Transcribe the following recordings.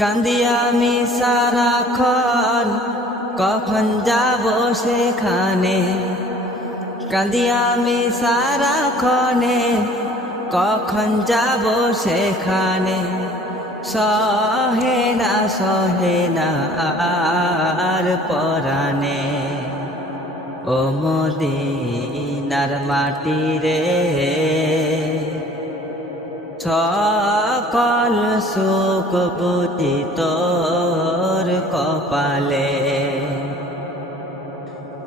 কান্দি আমি সারাক্ষণ কখন যাব সেখানে? কান্দি আমি সারাক্ষণে কখন যাব সেখানে? সহে না সহে না আর পরানে ও মদিনার মাটি রে সকল সুখ বুঝি তোর কপালে।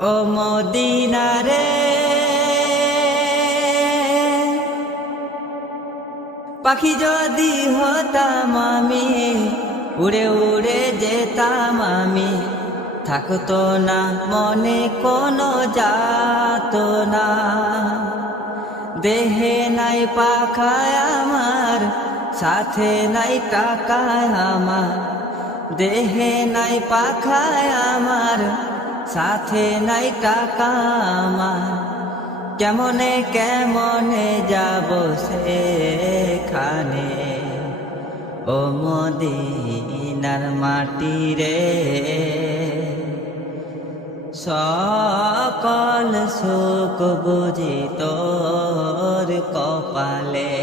ও মদিনারে পাখি যদি হতাম আমি, উড়ে উড়ে যেতাম আমি, থাকতো না মনে কোনো যাত না দেহে নাই পাখায় সাথে নাই টাকায় আমার দেহে নাই পাখায় আমার সাথে নাই টাকা আমার কেমনে কেমনে যাব সেখানে ও মদিনার মাটি রে সকল সুখ বুঝি তোর কপালে